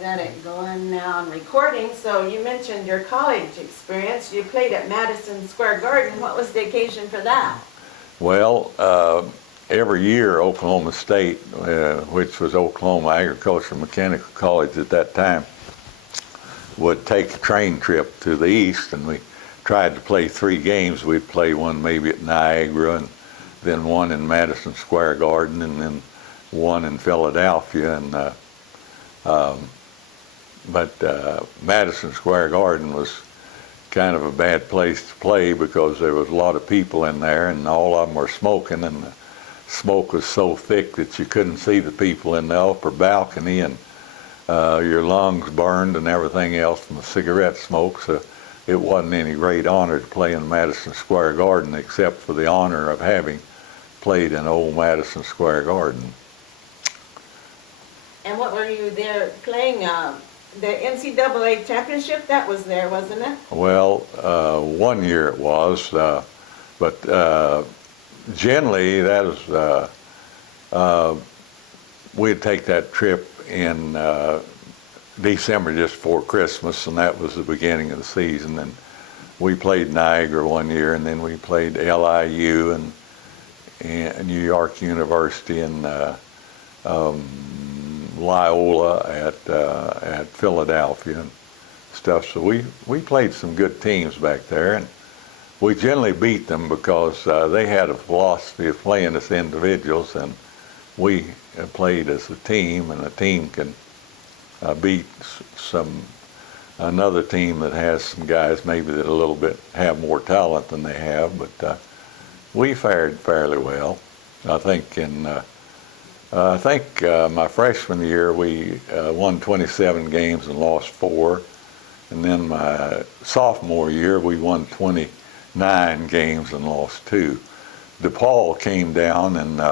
got it going now on recording. So you mentioned your college experience. You played at Madison Square Garden. What was the occasion for that? Well, every year Oklahoma State, which was Oklahoma Agricultural Mechanical College at that time, would take a train trip to the east, and we tried to play 3 games. We'd play one maybe at Niagara, and then one in Madison Square Garden, and then one in Philadelphia. And Madison Square Garden was kind of a bad place to play because there was a lot of people in there, and all of them were smoking, and the smoke was so thick that you couldn't see the people in the upper balcony, and your lungs burned and everything else from the cigarette smoke. So it wasn't any great honor to play in Madison Square Garden, except for the honor of having played in old Madison Square Garden. And what were you there playing? The NCAA Championship, that was there, wasn't it? Well, one year it was, but generally that was, we'd take that trip in December just before Christmas, and that was the beginning of the season. And we played Niagara one year, and then we played LIU and New York University, and Loyola at Philadelphia and stuff. So we played some good teams back there, and we generally beat them because they had a philosophy of playing as individuals, and we played as a team, and a team can beat another team that has some guys maybe that a little bit have more talent than they have. But we fared fairly well. I think my freshman year we won 27 games and lost 4, and then my sophomore year we won 29 games and lost 2. DePaul came down and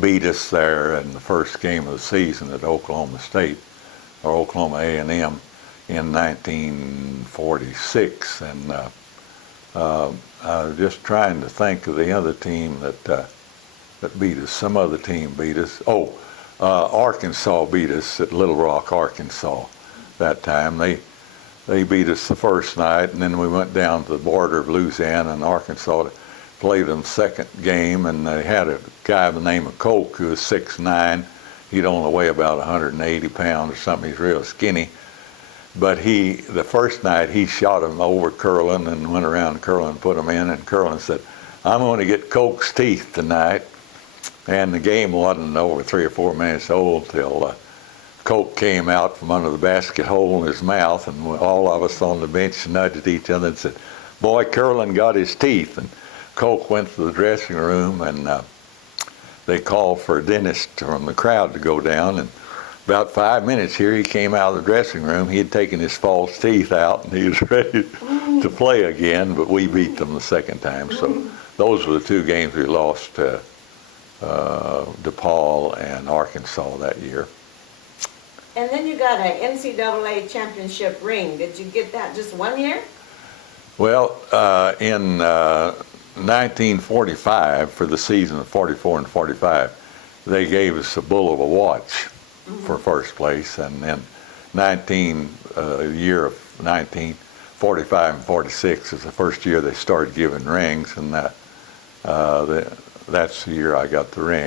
beat us there in the first game of the season at Oklahoma State, or Oklahoma A&M, in 1946. And I was just trying to think of the other team that beat us. Some other team beat us. Arkansas beat us at Little Rock, Arkansas that time. They beat us the first night, and then we went down to the border of Louisiana and Arkansas to play them the second game, and they had a guy by the name of Coke who was 6'9". He'd only weigh about 180 pounds or something. He's real skinny. But the first night he shot him over Curlin and went around Curlin and put him in, and Curlin said, "I'm going to get Coke's teeth tonight." And the game wasn't over 3 or 4 minutes old till Coke came out from under the basket hole in his mouth, and all of us on the bench nudged each other and said, "Boy, Curlin got his teeth." And Coke went to the dressing room, and they called for a dentist from the crowd to go down. And about 5 minutes here, he came out of the dressing room. He had taken his false teeth out, and he was ready to play again, but we beat them the second time. So those were the 2 games we lost to DePaul and Arkansas that year. And then you got an NCAA championship ring. Did you get that just one year? Well, in 1945, for the season of 44 and 45, they gave us a bull of a watch for first place, and then year of 1945 and 46 is the first year they started giving rings, and that's the year I got the ring.